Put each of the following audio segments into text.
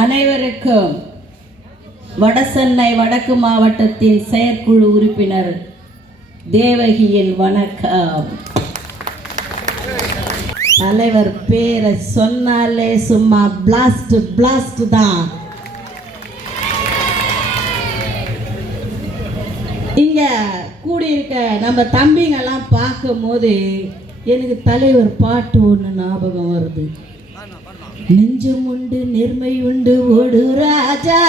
அனைவருக்கும் வடசென்னை வடக்கு மாவட்டத்தின் செயற்குழு உறுப்பினர் தேவகியின் வணக்கம். தலைவர் பேரை சொன்னாலே சும்மா பிளாஸ்ட் பிளாஸ்ட் தான். இங்க கூடியிருக்க நம்ம தம்பிங்கெல்லாம் பார்க்கும் போது எனக்கு தலைவர் பாட்டு ஒன்று ஞாபகம் வருது. நெஞ்சம் உண்டு நேர்மை உண்டு ஓடு ராஜா,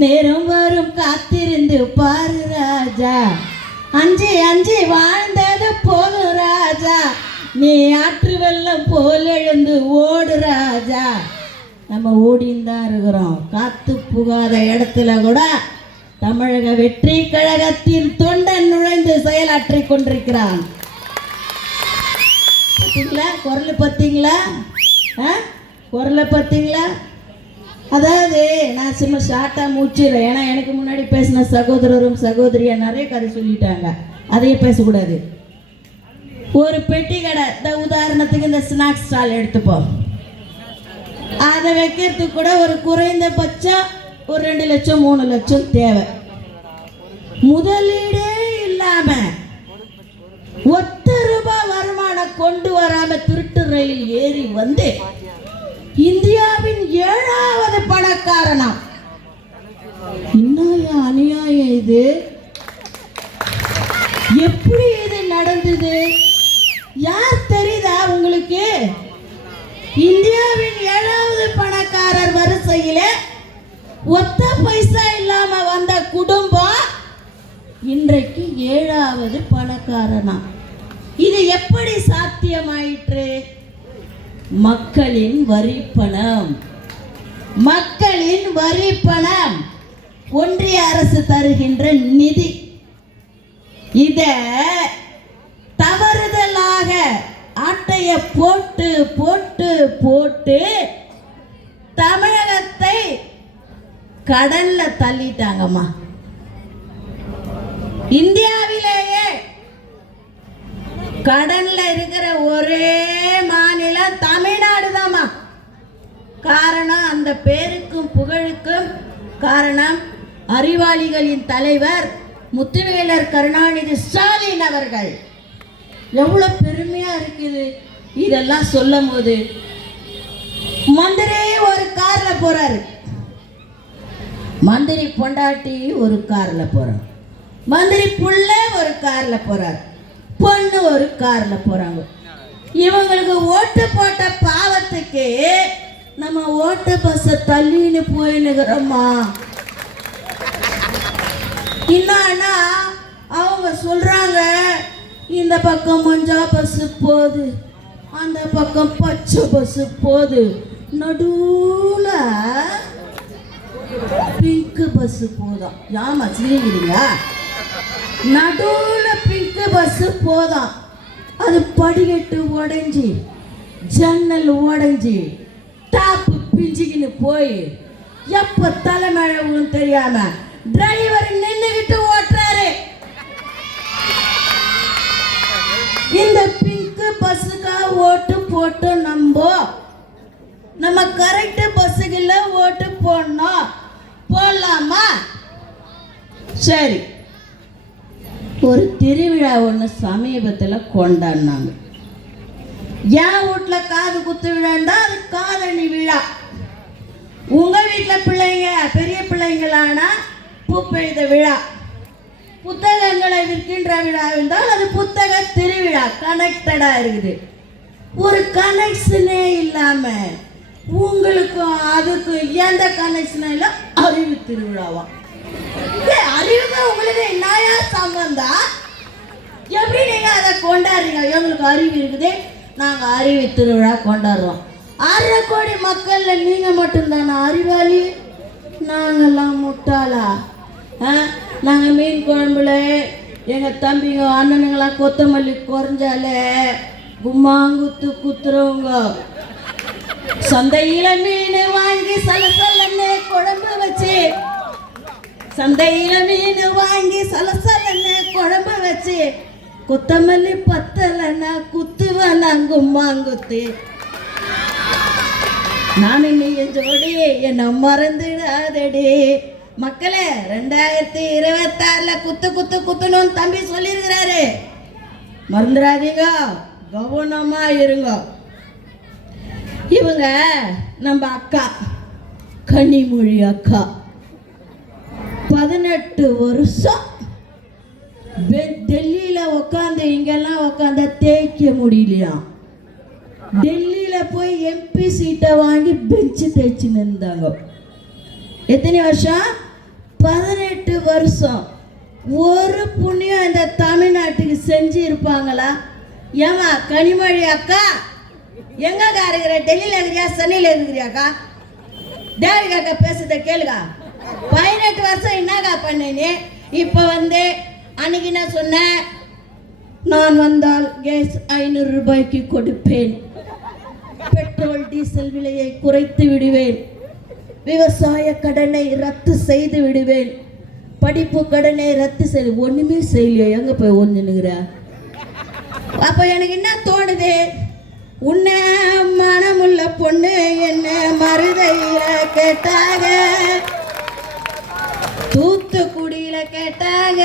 நேரம் வரும் காத்திருந்து பாரு ராஜா, அஞ்சு அஞ்சு வாழ்ந்தது போதும் ராஜா, நீ ஆற்று வெள்ளம் போல் எழுந்து ஓடு ராஜா. நம்ம ஓடின்னு தான் இருக்கிறோம். காத்து புகாத இடத்துல கூட தமிழக வெற்றி கழகத்தின் தொண்டன் நுழைந்து செயலாற்றி கொண்டிருக்கிறான். பார்த்தீங்களா குரல்? பார்த்தீங்களா குரலை? பார்த்தீங்களா? அதாவது நான் சும்மா ஷார்ட்டாக முடிச்சிடுறேன். ஏன்னா எனக்கு முன்னாடி பேசின சகோதரரும் சகோதரியா நிறைய கதை சொல்லிட்டாங்க, அதையும் பேசக்கூடாது. ஒரு பெட்டி கடை, இந்த உதாரணத்துக்கு இந்த ஸ்நாக்ஸ் ஸ்டால் எடுத்துப்போம். அதை வைக்கிறதுக்கு கூட ஒரு குறைந்தபட்சம் ஒரு 2 லட்சம் 3 லட்சம் தேவை. முதலீடே இல்லாம ₹1 வருமானம் கொண்டு வராம திருட்டு ரயில் ஏறி வந்து இந்தியாவின் 7வது பணக்காரனா. இன்னும் அநியாயம் இது. எப்படி இது நடந்தது? யார் தெரியுதா உங்களுக்கு? இந்தியாவின் 7வது பணக்காரர் வரிசையில ஒத்த பைசா இல்லாம வந்த குடும்பம் இன்றைக்கு 7வது பணக்காரனா. இது எப்படி சாத்தியமாயிற்று? மக்களின் வரி பணம். மக்களின் வரி பணம், ஒன்றிய அரசு தருகின்ற நிதி. இத தவறுதலாக ஆட்டைய போட்டு போட்டு போட்டு தமிழகத்தை கடல்ல தள்ளிட்டாங்கம்மா. இந்தியாவிலேயே கடல்ல இருக்கிற ஒரே மாநிலம் தமிழ்நாடு தாமா. காரணம், அந்த பேருக்கும் புகழுக்கும் காரணம் அறிவாளிகளின் தலைவர் முத்துவேலர் கருணாநிதி ஸ்டாலின் அவர்கள். எவ்வளவு பெருமையா இருக்குது இதெல்லாம் சொல்லும் போது. மந்திரி ஒரு கார்ல போறாரு, மந்திரி பொண்டாட்டி ஒரு கார்ல போறாங்க, மந்திரி புள்ள ஒரு கார்ல போறாரு, பொண்ணு ஒரு கார்ல போறாங்க. இவங்களுக்கு ஓட்டு போட்ட பாவத்துக்கு நம்ம ஓட்டு பஸ்ஸை தள்ளின்னு போயின்னுக்கிறோமா. என்னன்னா அவங்க சொல்றாங்க, இந்த பக்கம் மஞ்சா பஸ் போகுது, அந்த பக்கம் பச்சை பஸ் போகுது, நடுவுல பிங்க் பஸ் போதும். யாமா சிரிக்கிறீங்க? நடுவுல பிங்க் பஸ் போதும். அது படிக்கட்டு உடைஞ்சி, ஜன்னல் உடைஞ்சி, டாப்பு பிஞ்சிக்கின்னு போய் எப்ப தலைமழை தெரியாம டிரைவர் நின்னுகிட்டு ஓட்டுறாரு. இந்த பிங்க் பஸ்ஸுக்கா ஓட்டு போட்டு நம்ம கரெக்ட் பஸ்ஸுக்குள்ள ஓட்டு போடணும். போடலாமா? சரி, ஒரு திருவிழா ஒன்று சமீபத்தில் கொண்டாடினாங்க. என் வீட்டில் காது குத்து விழாண்டா அது காதணி விழா. உங்கள் வீட்டில் பிள்ளைங்க பெரிய பிள்ளைங்களானா பூப்பெய்த விழா. புத்தகங்களை விற்கின்ற விழா என்றால் அது புத்தக திருவிழா. கனெக்டடாக இருக்குது. ஒரு கனெக்ஷனே இல்லாமல் உங்களுக்கும் அதுக்கும் எந்த கனெக்ஷனும் இல்லை. அறிவு திருவிழாவா? அறிவுக்கு உங்களுக்கு என்னையா சம்பந்தம்? எப்படி நீங்க அதை கொண்டாடுறீங்க? எங்களுக்கு அறிவு இருக்குது, நாங்க அறிவு திருவிழா கொண்டாடுறோம். 6 கோடி மக்கள்ல நீங்க மட்டும்தானா அறிவாளி? நாங்கெல்லாம் முட்டாளா? நாங்க மீன் குழம்புல எங்க தம்பிங்க அண்ணனுங்களாம் கொத்தமல்லி குறைஞ்சாலே கும்மாங்குத்து குத்துறவங்க. சந்தையில மீன் வாங்கி சலசலன்னு குழம்பு வச்சு, சந்தையில மீன் வாங்கி சலசலன்னு குழம்பு வச்சு, கொத்தமல்லி பத்தலன்னா குத்துவனா கும்மாங்குத்து. நான் நீங்க ஜோடி என்ன மறந்துடாதடி. மக்களே 2026 குத்து குத்து குத்துணும்னு தம்பி சொல்லியிருக்கிறாரு. மறந்துடாதீங்க, கவனமா இருங்க. இவங்க நம்ம அக்கா கனிமொழி அக்கா 18 வருஷம் டெல்லியில உட்காந்து இங்கெல்லாம் உட்காந்து தேய்க்க முடியலையா. டெல்லியில போய் எம்பி சீட்டை வாங்கி பெஞ்சு தேய்ச்சி நின்றாங்க. எத்தனை வருஷம்? 18 வருஷம். ஒரு புண்ணியம் இந்த தமிழ்நாட்டுக்கு செஞ்சு இருப்பாங்களா? ஏமா கனிமொழி அக்கா எங்கக்கா இருக்கிற? டெல்லியில இருக்கிறியா சென்னையில இருக்கிறியாக்கா? தேவிகா அக்கா பேசுறத கேளுங்க. 18 வருஷம் என்னக்கா பண்ணீங்க? இப்ப வந்து அன்னைக்கு நான் சொன்னேன், நான் வந்தால் கேஸ் 500 ரூபாய்க்கு கொடுப்பேன், பெட்ரோல் டீசல் விலையை குறைத்து விடுவேன், விவசாய கடனை ரத்து செய்து விடுவேன், படிப்பு கடனை ரத்து செய்து. ஒண்ணுமே செய்யலையோ? எங்க போய் ஒண்ணுங்கிற? அப்ப எனக்கு என்ன தோணுது, உன்ன மனமுள்ள பொண்ணு என்ன மருதையில கேட்டாங்க, தூத்துக்குடியில கேட்டாங்க,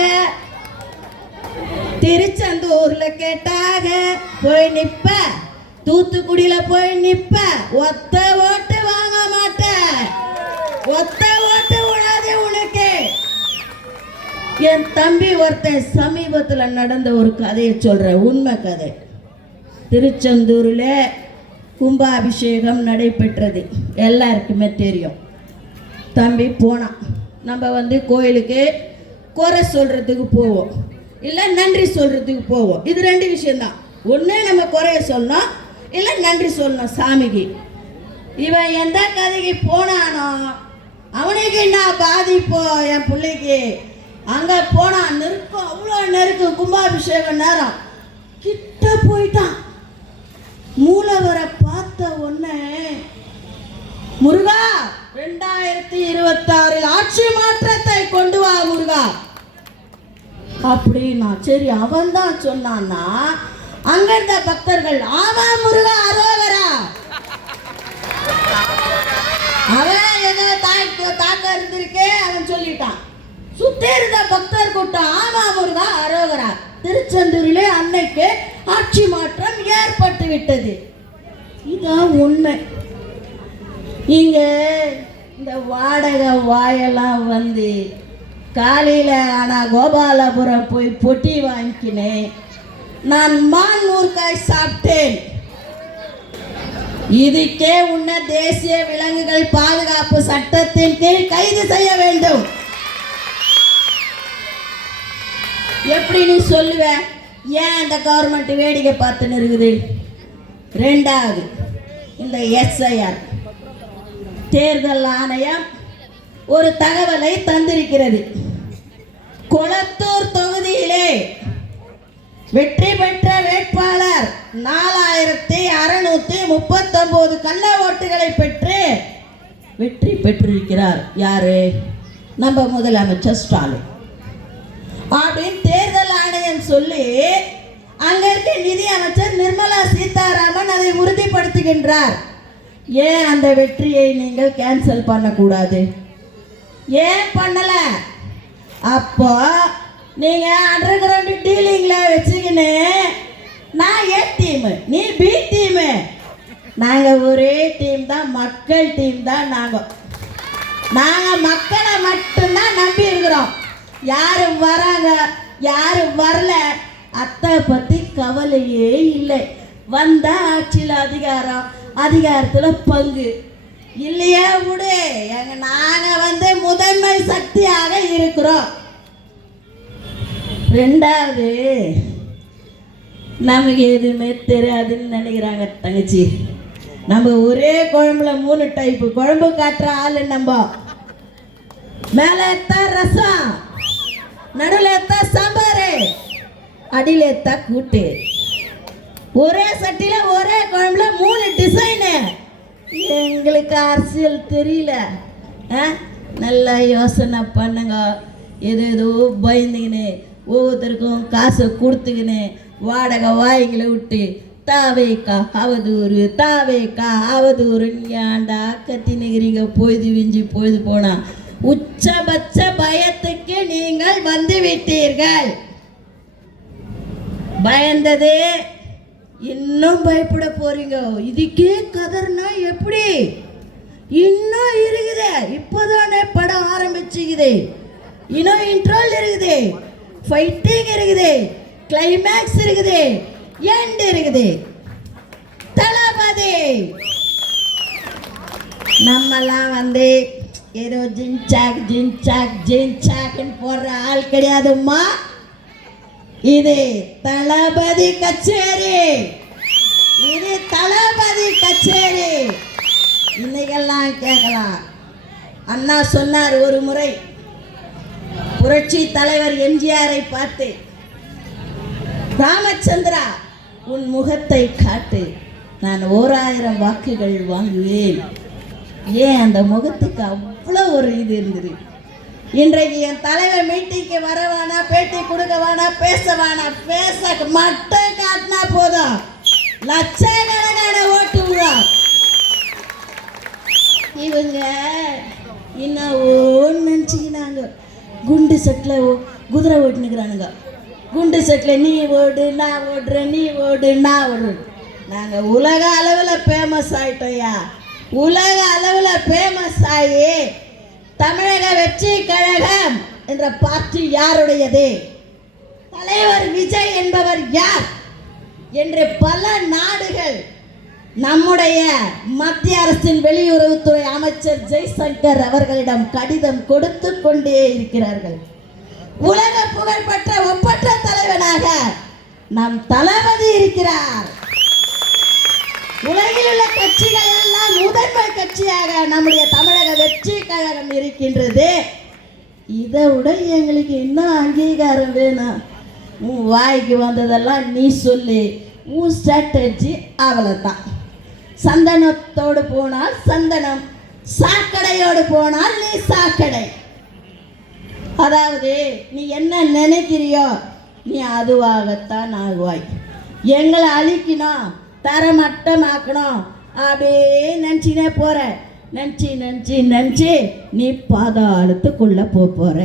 திருச்செந்தூர்ல கேட்டாங்க, போய் நிப்ப, தூத்துக்குடியில போய் நிப்ப, ஒத்த ஓட்டு வாங்க மாட்டேன், ஒத்த ஓட்டு விடாதே உனக்கு. என் தம்பி ஒருத்தன் சமீபத்தில் நடந்த ஒரு கதையை சொல்றேன், உண்மை கதை. திருச்செந்தூர்ல கும்பாபிஷேகம் நடைபெற்றது, எல்லாருக்குமே தெரியும். தம்பி போனான். நம்ம வந்து கோயிலுக்கு குறை சொல்றதுக்கு போவோம், இல்லை நன்றி சொல்றதுக்கு போவோம். இது 2 விஷயம்தான். ஒன்று நம்ம குறைய சொல்லணும், இல்லை நன்றி சொல்லணும் சாமிக்கு. இவன் எந்த கதைக்கு போனானோ அவனுக்கு என்ன பாதிப்போ என் பிள்ளைக்கு. அங்கே போனான், நெருக்கம், அவ்வளோ நெருக்கம், கும்பாபிஷேகம் நேரம். கிட்ட போயிட்டான். மூலவரை பார்த்த உடனே, முருகா 2026 ஆட்சி மாற்றத்தை கொண்டு வா முருகா அப்படின்னா. சரி, அவன் தான் சொன்னான்னா அங்க இருந்த பக்தர்கள், ஆமா முருகா அரோகரா, அவன் ஏதோ தாக்க இருந்திருக்கே அவன் சொல்லிட்டான். சுத்தி இருந்த பக்தர் கூட்டம், ஆமா முருகா அரோகரா. திருச்செந்தூரிலே அன்னைக்கு ஆட்சி மாற்றம் ஏற்பட்டு விட்டது. இதான் உண்மை. இங்க இந்த வாடகை வாயெல்லாம் வந்து காலையில் ஆனால் கோபாலபுரம் போய் பொட்டி வாங்கிக்கினேன், நான் மான் ஊறுகாய் சாப்பிட்டேன். இதுக்கே உன்ன தேசிய விலங்குகள் பாதுகாப்பு சட்டத்தின் கீழ் கைது செய்ய வேண்டும். எப்படி நீ சொல்லுவ? ஏன் இந்த கவர்மெண்ட் வேடிக்கை பார்த்துன்னு இருக்குது? 2வது, இந்த எஸ்ஐஆர் தேர்தல் ஆணையம் ஒரு தகவலை தந்திருக்கிறது. கொளத்தூர் தொகுதியிலே வெற்றி பெற்ற வேட்பாளர் 4639 கள்ள ஓட்டுகளை பெற்று வெற்றி பெற்றிருக்கிறார். யாரு? நம்ம முதலமைச்சர் ஸ்டாலின் அப்படின்னு தேர்தல் ஆணையம் சொல்லி, அங்க இருக்க நிதி அமைச்சர் நிர்மலா சீதாராமன் அதை உறுதிப்படுத்துகின்றார். ஏன் அந்த வெற்றியை நீங்கள் கேன்சல் பண்ணக்கூடாது? ஏன் பண்ணல? அப்போ நீங்க அண்டர் கிரவுண்ட் டீலிங்ல வச்சுக்கின்னு, நான் ஏ டீம், நீ பி டீம், நாங்க ஒரே டீம் தான், மக்கள் டீம் தான். நாங்க மக்களை மட்டும்தான் நம்பி இருக்கிறோம். யாரும் வராங்க யாரும் வரல, அத்தை பத்தி கவலையே இல்லை. வந்தா ஆட்சியில் அதிகாரத்தில் பங்கு இல்லையே விடு. நாங்க வந்து முதன்மை சக்தியாக இருக்கிறோம். 2வது, நமக்கு எதுவுமே தெரியாதுன்னு நினைக்கிறாங்க தங்கச்சி. நம்ம ஒரே குழம்புல 3 டைப்பு குழம்பு காட்டுற ஆளு. நம்ம மேல எத்தா ரசம், நடுவில் எத்தா சாம்பார், அடியில் எத்தா கூட்டு. ஒரே சட்டியில ஒரே குழம்புல 3 டிசைனு. எங்களுக்கு அரசியல் தெரியல. நல்லா யோசனை பண்ணுங்க. ஏதோ பயந்துக்கின்னு ஒவ்வொருத்தருக்கும் காசை கொடுத்துக்கின்னு வாடகை வாய்களை விட்டு தாவேக்கா அவதூறு தாவேக்கா அவதூறு ஏன்டா கத்தினுக்கிறீங்க? பொழுது விஞ்சி பொழுது போனா உச்சபட்ச பயத்துக்கு நீங்கள் வந்து விட்டீர்கள். பயந்தது இன்னும் பயப்பட போறீங்க. இதுக்கே கதர்னா எப்படி? இன்னும் இருக்குது, இப்போதானே படம் ஆரம்பிச்சுக்குது. இன்னும் இன்ட்ரோல் இருக்குது, ஃபைட்டிங் இருக்குது, கிளைமேக்ஸ் இருக்குது, எண்ட் இருக்குது. தளபதி நம்மெல்லாம் வந்து ஏதோ ஜின்சாக் ஜின்சாக் ஜின்சாக்னு போடுற ஆள் கிடையாதும்மா. இது தளபதி கச்சேரி, இது தளபதி கச்சேரி. இன்னைக்கெல்லாம் கேட்கலாம். அண்ணா சொன்னார் ஒரு முறை புரட்சி தலைவர் எம்ஜிஆரை பார்த்து, ராமச்சந்திரா உன் முகத்தை காட்டு, நான் 1000 வாக்குகள் வாங்குவேன். ஏன் அந்த முகத்துக்கு அவ்வளோ ஒரு இது இருந்தது. இன்றைக்கு என் தலைவர் மீட்டிங்க்கு வரவானா, பேட்டி கொடுக்கவானா, பேசவானா, பேச மட்டும் காட்டினா போதும் லட்சக்கணக்கான ஓட்டு விழா. இவங்க இன்னும் ஒன்று நினச்சிக்கினாங்க, குண்டு செட்டில் குதிரை ஓட்டுனுக்குறானுங்க. குண்டு செட்டில் நீ ஓடு நான் ஓடுறேன், நீ ஓடு நான் ஓடுறேன். நாங்கள் உலக அளவில் ஃபேமஸ் ஆகிட்டோம்யா. உலக அளவில் ஃபேமஸ் ஆகி தமிழக வெற்றி கழகம் என்ற பார்ட்டி யாருடையது, தலைவர் விஜய் என்பவர் யார் என்று பல நாடுகள் நம்முடைய மத்திய அரசின் வெளியுறவுத்துறை அமைச்சர் ஜெய்சங்கர் அவர்களிடம் கடிதம் கொடுத்து கொண்டே இருக்கிறார்கள். உலக புகழ்பெற்ற ஒப்பற்ற தலைவனாக நம் தளபதி இருக்கிறார். உலகில் உள்ள கட்சிகள் எல்லாம் முதன்மை கட்சியாக நம்முடைய தமிழக வெற்றி கழகம் இருக்கின்றது. இதை விட எங்களுக்கு இன்னும் அங்கீகாரம் வேணும். உன் வாய்க்கு வந்ததெல்லாம் நீ சொல்லி, உன் ஸ்ட்ராட்டஜி அவ்வளோதான். சந்தனத்தோடு போனால் சந்தனம், சாக்கடையோடு போனால் நீ சாக்கடை. அதாவது நீ என்ன நினைக்கிறியோ நீ அதுவாகத்தான் ஆகுவாய். எங்களை அழிக்கணும், தரமட்டமாக்கணும் அப்படியே நினச்சினே போகிற. நினச்சி நினச்சி நினச்சி நீ பாதாளத்துக்குள்ளே போகிற.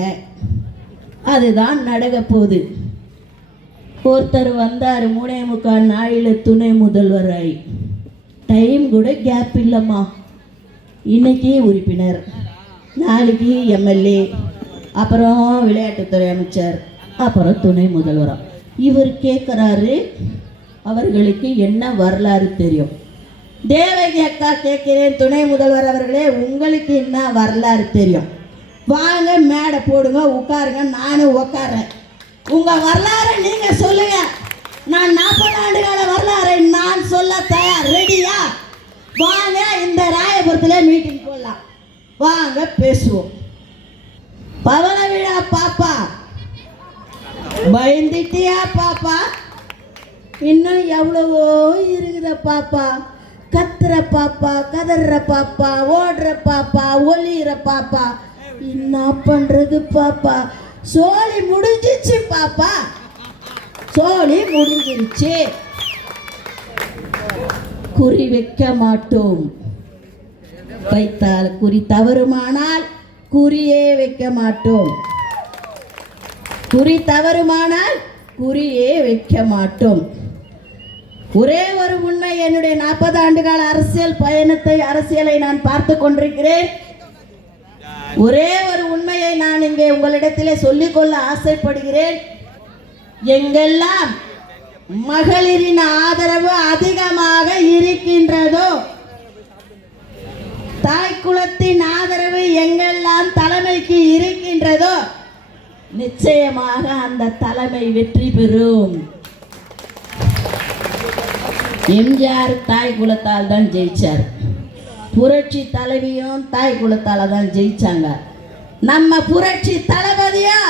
அதுதான் நடக்க போகுது. ஒருத்தர் வந்தார் 3.25 நாளில் துணை முதல்வராய். டைம் கூட கேப் இல்லைம்மா. இன்னைக்கு உறுப்பினர், நாளைக்கு எம்எல்ஏ, அப்புறம் விளையாட்டுத்துறை அமைச்சர், அப்புறம் துணை முதல்வராக. இவர் கேட்குறாரு, அவர்களுக்கு என்ன வரலாறு தெரியும்? தேவகி அக்கா கேட்கிறேன், துணை முதல்வர் அவர்களே உங்களுக்கு என்ன வரலாறு தெரியும்? வாங்க மேடை போடுங்க, உட்காருங்க, நானும் உட்கார்றேன். உங்கள் வரலாறை நீங்கள் சொல்லுங்க. நான் 40 ஆண்டுகால வரலாறை நான் சொல்ல தயார். ரெடியா? வாங்க, இந்த ராயபுரத்தில் மீட்டிங் போடலாம். வாங்க பேசுவோம். பவள விழா பாப்பா, பயந்துட்டியா பாப்பா? இன்னும் எவ்வளவோ இருக்குத பாப்பா. கத்துற பாப்பா, கதற பாப்பா, ஓடுற பாப்பா, ஒலிகிற பாப்பா. என்ன பண்றது பாப்பா? சோழி முடிஞ்சிச்சு பாப்பா, சோழி முடிஞ்சிருச்சு. குறி வைக்க மாட்டோம். வைத்தால் குறி தவறுமானால் குறியே வைக்க மாட்டோம். குறி தவறுமானால் குறியே வைக்க மாட்டோம். ஒரே ஒரு உண்மை, என்னுடைய 40 ஆண்டுகால அரசியலை நான் பார்த்து கொண்டிருக்கிறேன். ஒரே ஒரு உண்மையை நான் இங்கே உங்களிடத்திலே சொல்லிக்கொள்ள ஆசைப்படுகிறேன். எங்கெல்லாம் மகளிரின் ஆதரவு அதிகமாக இருக்கின்றதோ, தாய்க்குலத்தின் ஆதரவு எங்கெல்லாம் தலைமைக்கு இருக்கின்றதோ, நிச்சயமாக அந்த தலைமை வெற்றி பெறும். எம்ஜிஆர் தாய் குலத்தால் தான் ஜெயிச்சார். புரட்சி தலைவியும் தாய் குலத்தால தான் ஜெயிச்சாங்க. நம்ம புரட்சி தளபதியா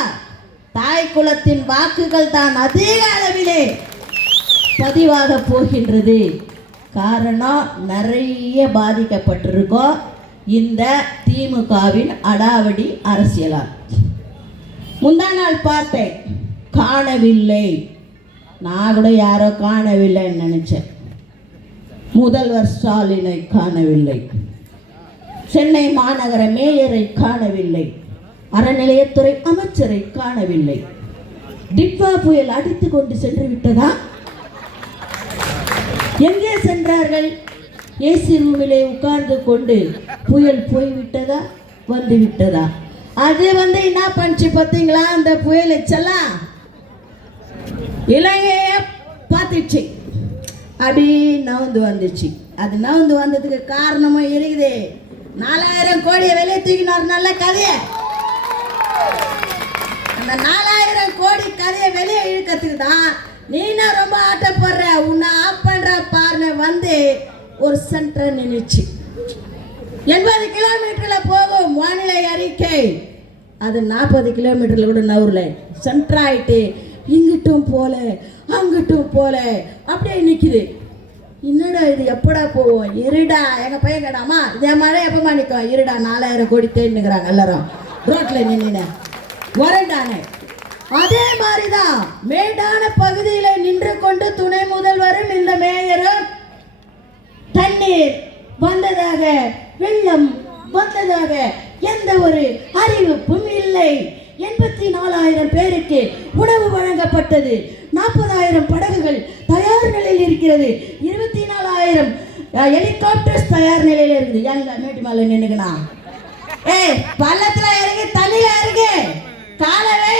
தாய் குலத்தின் வாக்குகள் தான் அதிக அளவிலே பதிவாக போகின்றது. காரணம், நிறைய பாதிக்கப்பட்டிருக்கோம் இந்த திமுகவின் அடாவடி அரசியலால். முந்தா நாள் பார்த்தேன், காணவில்லை. நான் கூட யாரோ காணவில்லைன்னு நினச்சேன். முதல்வர் ஸ்டாலினை காணவில்லை, சென்னை மாநகர மேயரை காணவில்லை, அறநிலையத்துறை அமைச்சரை காணவில்லை. டிட்வா புயல் அடித்து கொண்டு சென்று விட்டதா? எங்கே சென்றார்கள்? ஏசி ரூமிலே உட்கார்ந்து கொண்டு புயல் போய்விட்டதா, வந்து விட்டதா? அது என்ன பண்ணுச்சு பார்த்தீங்களா? அந்த புயல் எச்சலாம் இலங்கைய பார்த்துச்சு, அப்படி நவுந்து வந்துச்சு. அது நவுந்து வந்ததுக்கு காரணமும் இருக்குது. 4000 கோடியை வெளியே தூக்கினார். நல்ல கதையை, அந்த 4000 கோடி கதையை வெளியே இழுக்கிறதுக்கு தான் நீனா ரொம்ப ஆட்டப்படுற. உன்னை ஆஃப் பண்ற பாருங்க வந்து ஒரு சென்டர் நின்றுச்சு. 80 கிலோமீட்டர்ல போகும் வானிலை அறிக்கை, அது 40 கிலோமீட்டர்ல கூட நவுறல. சென்டர் ஆயிட்டு இங்கிட்டும் போல அங்கிட்டும் போல அப்படியே நிக்குது. என்னடா இது, எப்படா போவோம்? இருடா. எங்க பையன் கேடாமா, இதே மழை எப்பமா நிற்கும்? இருடா, 4000 கோடி தேடினுக்கிறாங்க எல்லாரும் ரோட்ல நின்று வரண்டானே. அதே மாதிரிதான் மேடான பகுதியில நின்று கொண்டு துணை முதல்வரும் இந்த மேயரும் தண்ணீர் வந்ததாக, வெள்ளம் வந்ததாக எந்த ஒரு அறிவிப்பும் இல்லை. 84,000 பேருக்கு உணவு வழங்கப்பட்டது. 40,000 படகுகள் தயார் நிலையில் இருக்கிறது. 24,000 ஹெலிகாப்டர்ஸ் தயார் நிலையில் இருக்குது. எங்க மேட்டு மேல நின்னுக்கணா? பள்ளத்துல இறங்கி தனியா இருக்கு காலவை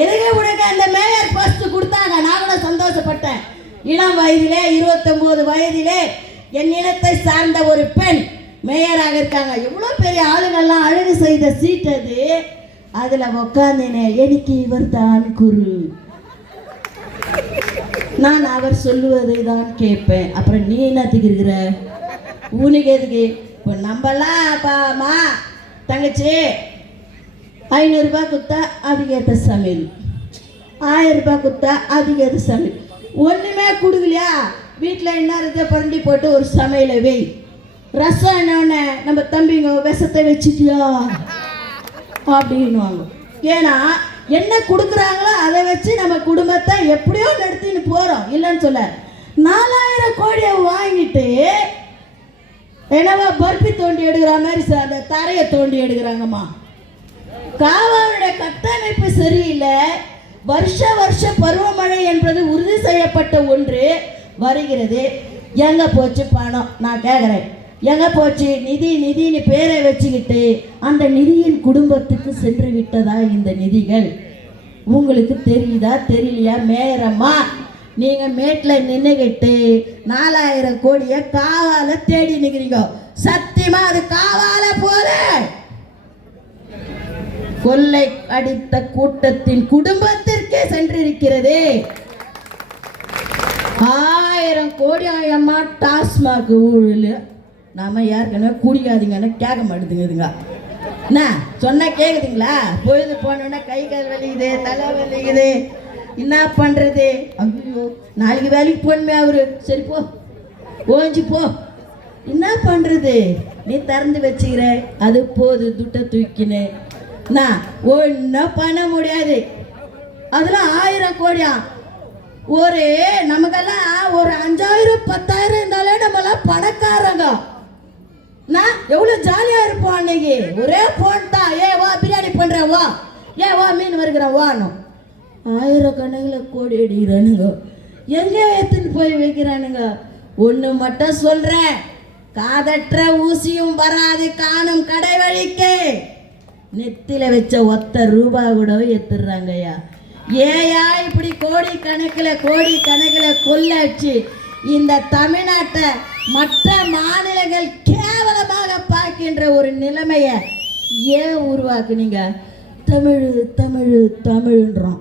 எதுக்கு உனக்கு அந்த மேயர் போஸ்ட் கொடுத்தாங்க. நான் கூட சந்தோஷப்பட்டேன். இளம் வயதிலே 29 வயதிலே என் இனத்தை சார்ந்த ஒரு பெண் மேயராக இருக்காங்க. எவ்வளோ பெரிய ஆளுங்கள்லாம் அழகு செய்த சீட் அது. அதுல உக்காந்தேனே, எனக்கு இவர் தான் குரு. நான் அவர் சொல்லுவதை தான் கேட்பேன். அப்புறம் நீ என்னத்துக்கு இருக்கிற? உனக்கு எதுக்கு? இப்போ நம்மலாம் அப்பாமா தங்கச்சி 500 ரூபாய் கொடுத்தா அதுக்கேற்ற சமையல், 1000 ரூபாய் கொடுத்தா அதுக்கேற்ற சமையல். ஒன்றுமே கொடுக்கலையா? வீட்டில் என்ன இருக்க புரண்டி போட்டு ஒரு சமையலை வை. ரசம் என்னொன்னே நம்ம தம்பிங்க விஷத்தை வச்சுட்டியா அப்படின்வாங்க. ஏன்னா என்ன கொடுக்குறாங்களோ அதை வச்சு நம்ம குடும்பத்தை எப்படியோ நடத்தின்னு போகிறோம். இல்லைன்னு சொல்ல 4000 கோடியை வாங்கிட்டு என்னவா பர்பி தோண்டி எடுக்கிற மாதிரி அந்த தரையை தோண்டி எடுக்கிறாங்கம்மா. காவாவுடைய கட்டமைப்பு சரியில்லை. வருஷ பருவமழை என்பது உறுதி செய்யப்பட்ட ஒன்று வருகிறது. எங்க போச்சு பணம்? நான் கேட்குறேன், எங்க போச்சு நிதி? நிதின்னு பேரை வச்சுக்கிட்டு அந்த நிதியின் குடும்பத்துக்கு சென்று விட்டதா இந்த நிதிகள்? உங்களுக்கு தெரியுதா தெரியலையா? மேயரம்மா, நீங்க மேட்டில் நின்றுகிட்டு 4000 கோடியை காவால தேடி நிற்கிறீங்க. சத்தியமா அது காவால போல கொள்ளை அடித்த கூட்டத்தின் குடும்பத்திற்கே சென்றிருக்கிறது. 1000 கோடி ஆயம்மா டாஸ்மாக் ஊழல். நாம யாருக்குன்னா குடிக்காதீங்கன்னு கேட்க மாட்டேங்குதுங்க. என்ன சொன்னா கேக்குதுங்களா? பொழுது போனோன்னா கை கால் வலிக்குது, தலை வலிக்குது, என்ன பண்றது? ஐயோ, நாளைக்கு வேலைக்கு போகணுமே அவரு. சரி போ, ஓஞ்சி போ, என்ன பண்றது? நீ திறந்து வச்சுக்கிற, அது போது துட்டை தூக்கினு நான் ஒன்றும் பண்ண முடியாது. அதெல்லாம் 1000 கோடியா? ஒரு நமக்கெல்லாம் ஒரு 5000 10,000 இருந்தாலே நம்மளாம் பணக்காரங்க. நான் எவ்வளோ ஜாலியாக இருப்போம் அன்னைக்கு. ஒரே போன் தான், ஏ வா பிரியாணி பண்ணுறேன் வா, ஏ வா மீன் வறுக்கிறேன் வாணும். 1000 கணக்கில் கோடி அடிக்கிறானுங்க. எங்கே எடுத்துன்னு போய் வைக்கிறானுங்க? ஒன்று மட்டும் சொல்கிறேன், காதற்ற ஊசியும் வராது காணும் கடை வழிக்கு. நெத்தில வச்ச ஒத்த ரூபா கூட எடுத்துடுறாங்கய்யா. ஏயா இப்படி கோடி கணக்கில் கொள்ளடிச்சு இந்த தமிழ்நாட்டை மற்ற மாநிலங்கள் கேவலமாக பார்க்கின்ற ஒரு நிலைமையை ஏன் உருவாக்குனீங்க? தமிழ்ன்றோம்.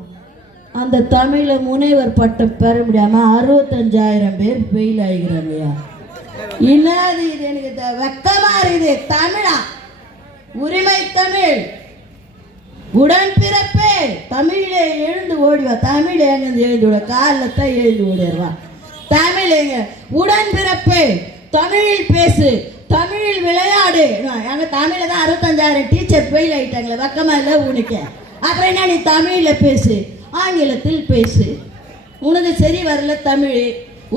அந்த தமிழை முனைவர் பட்டம் பெற முடியாம 65,000 பேர் ஃபெயில் ஆகிக்கிறாங்கய்யா. என்னது இது? எனக்கு வெக்கமா இருக்குது. தமிழா, உரிமை தமிழ், உடன்பிறப்பே, தமிழே எழுந்து ஓடிவா. தமிழ் எங்க எழுந்து ஓட? காலில் தான் எழுந்து ஓடிடுவா. தமிழ் உடன்பிறப்பே, தமிழில் பேசு, தமிழில் விளையாடு. எங்க தமிழ்ல தான் 65,000 டீச்சர் ஃபெயில் ஆயிட்டாங்களே, வெக்கமா இல்லை உனக்கு? அப்புறம் என்ன நீ தமிழில் பேசு, ஆங்கிலத்தில் பேசு. உனக்கு சரி வரல தமிழ்,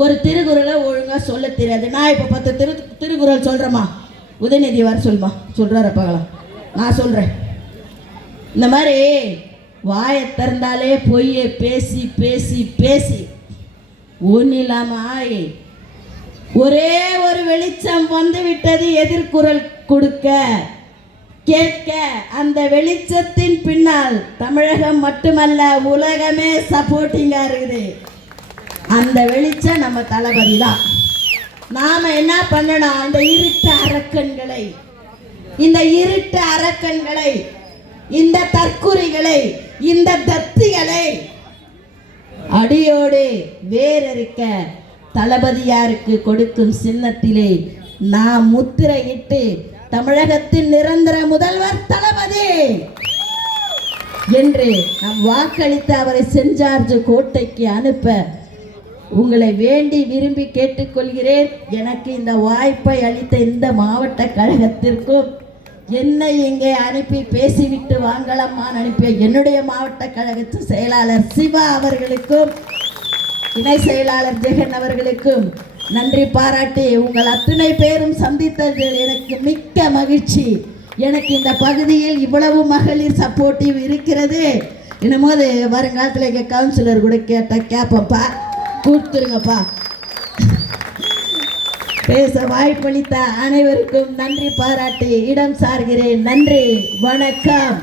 ஒரு திருக்குறளை ஒழுங்காக சொல்ல தெரியாது. நான் இப்போ 10 திருக்குறள் சொல்கிறேம்மா, உதயநிதி வர சொல்லுமா, சொல்கிறார பார்க்கலாம். நான் சொல்கிறேன். இந்த மாதிரி வாயை திறந்தாலே பொய்யை பேசி பேசி பேசி ஒன்றும் இல்லாமல் ஆகி ஒரே ஒரு வெளிச்சம் வந்து விட்டது. எதிர்குரல் கொடுக்க கேட்க அந்த வெளிச்சத்தின் பின்னால் தமிழகம் மட்டுமல்ல உலகமே சப்போர்ட்டிங்காக இருக்குது. அந்த வெளிச்சம் நம்ம தளபதி தான். நாம் என்ன பண்ணணும், அந்த இருட்டு அரக்கன்களை, இந்த தற்குறிகளை, இந்த தத்திகளை அடியோடு வேறறுக்க தளபதியாருக்கு கொடுக்கும் சின்னத்திலே நாம் முத்திரையிட்டு தமிழகத்தின் நிரந்தர முதல்வர் தளபதி என்று நாம் வாக்களித்து அவரை சென்ட் ஜார்ஜ் கோட்டைக்கு அனுப்ப உங்களை வேண்டி விரும்பி கேட்டுக்கொள்கிறேன். எனக்கு இந்த வாய்ப்பை அளித்த இந்த மாவட்ட கழகத்திற்கும் என்னை இங்கே அனுப்பி பேசிவிட்டு வாங்கலம்மான் அனுப்பிய என்னுடைய மாவட்ட கழகத்து செயலாளர் சிவா அவர்களுக்கும் இணை செயலாளர் ஜெகன் அவர்களுக்கும் நன்றி பாராட்டி உங்கள் அத்தனை பேரும் சந்தித்ததில் எனக்கு மிக்க மகிழ்ச்சி. எனக்கு இந்த பகுதியில் இவ்வளவு மகளிர் சப்போர்ட்டிவ் இருக்கிறது என்னும்போது வருங்காலத்தில் எங்கள் கவுன்சிலர் கூட கேட்பப்பா, கொடுத்துருங்கப்பா. பேச வாய்ப்பளித்த அனைவருக்கும் நன்றி பாராட்டி இடம் சார்கிறேன். நன்றி, வணக்கம்.